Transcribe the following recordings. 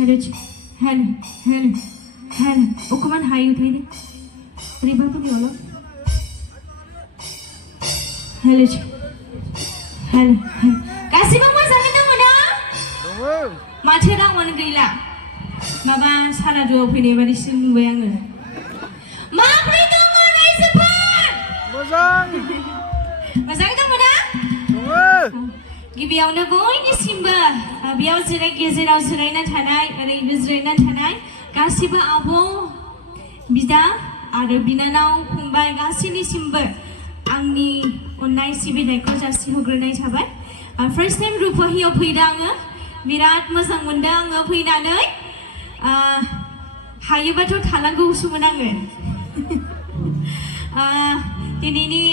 Hel. Ukuman hayu tadi. Riba tu ni Allah. Hel. Kasih bang masang itu mana? Macam orang mana gila. Bapa salah dua pini beri sini bayang. Mampu itu mana sepan? Masang itu mana? गिबियावनो बयनिसिमबो बेयाव गेजेराव जिरायना थानाय ओरैबो जिरायना थानाय गासिबो आब' बिदा आरो बिनानाव फंबाय गासैनिसिमबो आंनि अननाय सिबिनायखौ जासिहरग्रोनाय थाबाय फार्स्ट टाइम रुपाहियाव फैदों आङो बिराद मोजां मोनदों आङो फैनानै हायोबाथ' थानांगौसोमोन आङो दिनैनि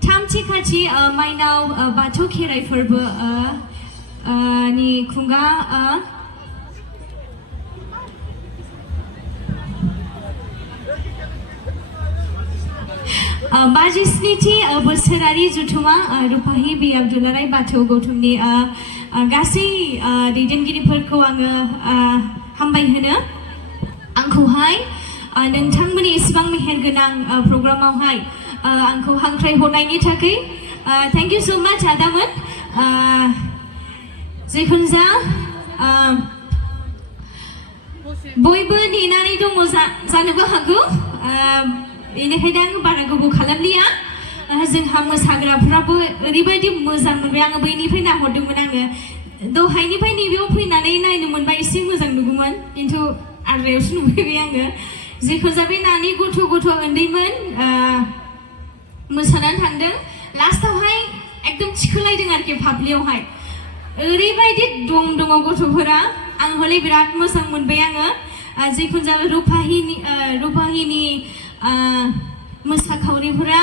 थामथि खाथि माइनाव बाथौ खेराइ फोरबो नि खुंगा बाजिस्निथि बोसोरारि जथुमा रुपाहि बियाव दुलाराय बाथौ गौथुमनि गासै दैदेनगिरिफोरखौ आङो हामबायहोनो आंखौहाय नोंथांमोननि इसिबां मेहेरगोनां प्रग्रामावहाय आंखौ हांख्राय हरनायनि थाखाय थैंक यू सो मच आदामोन जिखुनु जा बयबो नेनानै दङ जानोबो हागौ बेनिखायनो आं बारा गोबाव खालामलिया जोंहा मोसाग्राफ्राबो ओरैबायदि मोजां मोनबाय आङो बैनिफ्राय नाहरदोंमोन आङो दहायनिफ्राय नैबेयाव फैनानै नायनो मोनबा एसे मोजां नुगौमोन खिन्थु आद्रायावसो नुफैबाय आङो जिखुनु जा बे नानि गथ' उन्दैमोन मोसानानै थांदों लास्टावहाय एकदम थिखोलायदों आरोखि फाफ्लियावहाय ओरैबायदि दं गथ'फोरा आं हले बिराद मोजां मोनबाय आङो जिखुनु जा रुपाहिनि मोसाखावरिफोरा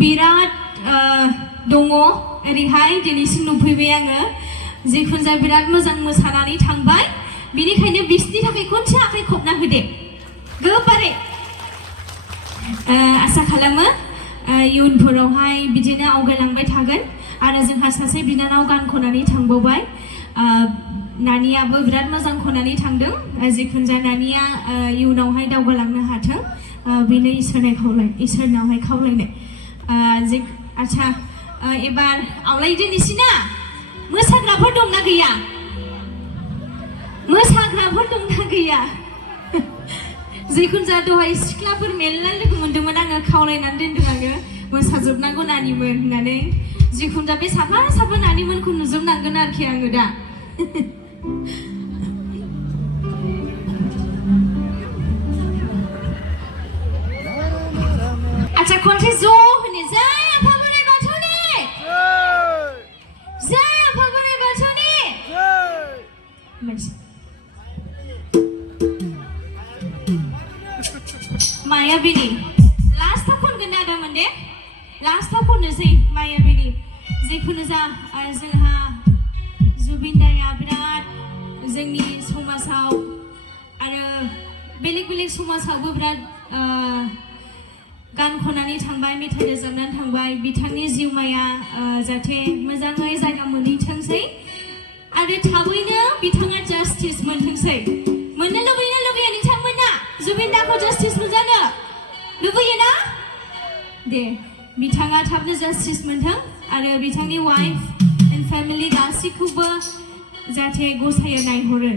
बिराद दङ ओरैहाय दिनैसिम नुफैबाय आङो जिखुनु जा बिराद मोजां मोसानानै थांबाय बेनिखायनो बिसोरनि थाखाय खनसे आखाइ खबना होदे गोबारै आसा खालामो इयुनफोरावहाय बिदिनो आवगायलांबाय थागोन आरो जोंहा सासे बिनानाव गान खननानै थांबावबाय नानियाबो बिराद मोजां खननानै थांदों जिखुनु जा नानिया इयुनावहाय दावगालांनो हाथों बेनो इसोरनावहाय खावलायनाय आच्छा एबार आवलायदोनिसै ना मोसाग्राफोर दंना गैया जिखुनु जा दहाय सिख्लाफोर मेरला लोगो मोनदोंमोन आङो खावलायनानै दोनदों आङो मोसाजोबनांगौ नानिमोन होननानै जिखुनु जा बे साफा नानिमोनखौ नुजोबनांगोन आरोखि आङो दा आच्छा खनसे ज' होनो जै आफा बोराइ बाथौनि मायाबिनि लास्टाव खनगोन आदामोन दे लास्टाव खननोसै मायाबिनि जिखुनु जा जोंहा जुबिन दाया बिराद जोंनि समाजाव आरो बेलेग समाजावबो बिराद गान खननानै थांबाय मेथाइ रोजाबनानै थांबाय बिथांनि जिउमाया जाहाथे मोजाङै जायगा मोनहैथोंसै आरो थाबैनो बिथाङा जास्टिस मोनथोंसै मोननो लुबैया नोंथांमोना जुबिन दाखौ जास्टिस मोनजानो लुबैयोना दे बिथाङा थाबनो जास्टिस मोनथों आरो बिथांनि वाइफ एन्ड फेमिलि गासैखौबो जाहाथे गसाया नायहरो